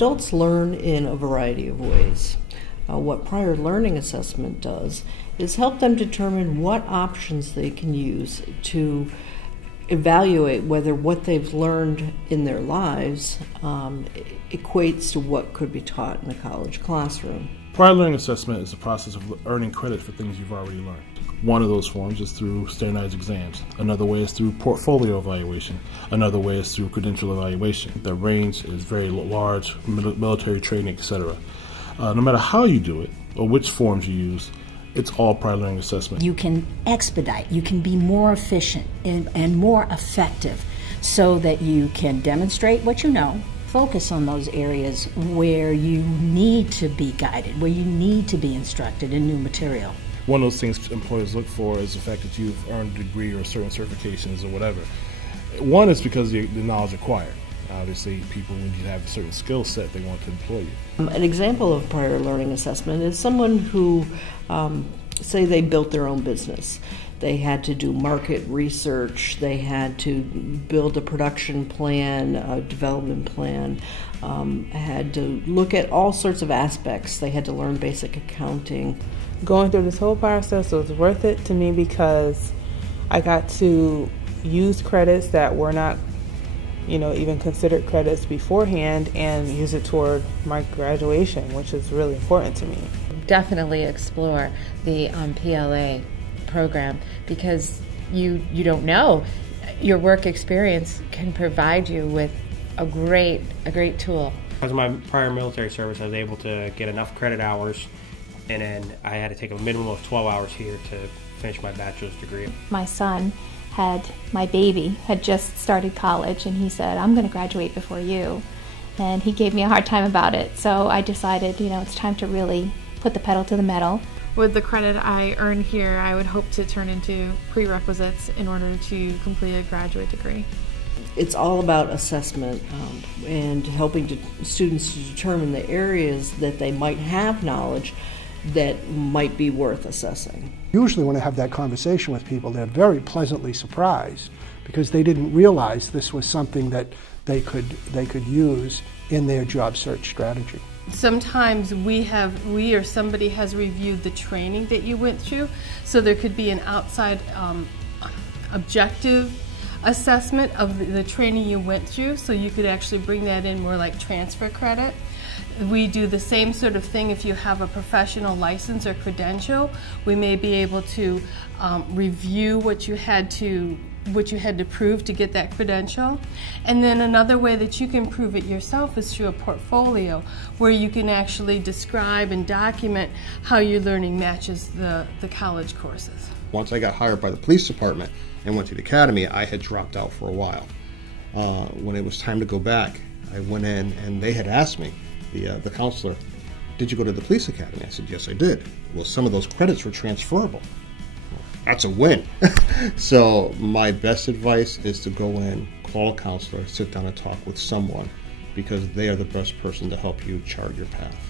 Adults learn in a variety of ways. What prior learning assessment does is help them determine what options they can use to evaluate whether what they've learned in their lives equates to what could be taught in a college classroom. Prior learning assessment is the process of earning credit for things you've already learned. One of those forms is through standardized exams. Another way is through portfolio evaluation. Another way is through credential evaluation. The range is very large, military training, etc. No matter how you do it or which forms you use, it's all prior learning assessment. You can expedite, you can be more efficient and more effective so that you can demonstrate what you know, focus on those areas where you need to be guided, where you need to be instructed in new material. One of those things employers look for is the fact that you've earned a degree or certain certifications or whatever. One is because of the knowledge acquired. Obviously, people, when you have a certain skill set, they want to employ you. An example of prior learning assessment is someone who, say they built their own business. They had to do market research, they had to build a production plan, a development plan, had to look at all sorts of aspects. They had to learn basic accounting. Going through this whole process was worth it to me because I got to use credits that were not even considered credits beforehand and use it toward my graduation, which is really important to me. Definitely explore the PLA program because you don't know. Your work experience can provide you with a great tool. Because of my prior military service, I was able to get enough credit hours, and then I had to take a minimum of 12 hours here to finish my bachelor's degree. My son my baby had just started college, and he said, "I'm going to graduate before you." And he gave me a hard time about it, so I decided, it's time to really put the pedal to the metal. With the credit I earn here, I would hope to turn into prerequisites in order to complete a graduate degree. It's all about assessment and helping students to determine the areas that they might have knowledge that might be worth assessing. Usually when I have that conversation with people, they're very pleasantly surprised because they didn't realize this was something that they could use in their job search strategy. Sometimes we or somebody has reviewed the training that you went through, so there could be an outside objective assessment of the training you went through, so you could actually bring that in more like transfer credit. We do the same sort of thing if you have a professional license or credential. We may be able to review what you had to prove to get that credential. And then another way that you can prove it yourself is through a portfolio, where you can actually describe and document how your learning matches the college courses. Once I got hired by the police department and went to the academy, I had dropped out for a while. When it was time to go back, I went in and they had asked me, the counselor, "Did you go to the police academy?" I said, "Yes, I did." "Well, some of those credits were transferable." That's a win. So my best advice is to go in, call a counselor, sit down and talk with someone, because they are the best person to help you chart your path.